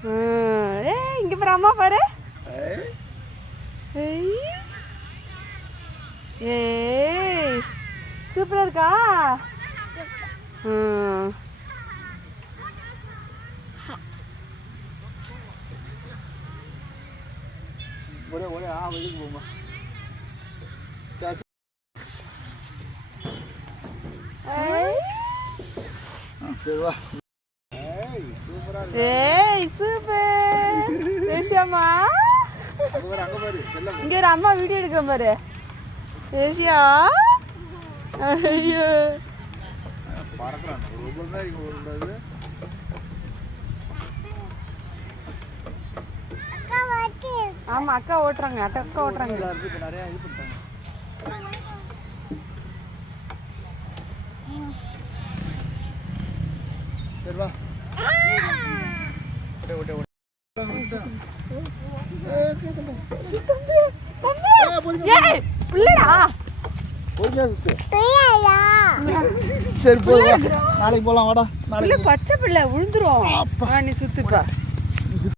இங்க பாரு அம்மா பாரு. ஏய் சூப்பரா இருக்கா? ஏய் சூப்பர் ஏசியாமா. இங்க ஒரு அம்மா வீடியோ எடுக்கிற பாரு ஏசியா. ஐயோ ஆமா அக்கா ஓட்டுறாங்க. அக்கா ஓட்டுறாங்க. சரி போலாம், நாளைக்கு போலாம். வாடா, நாளைக்கு பச்சை பிள்ளை விழுந்துரும். நீ சுத்துப்பா.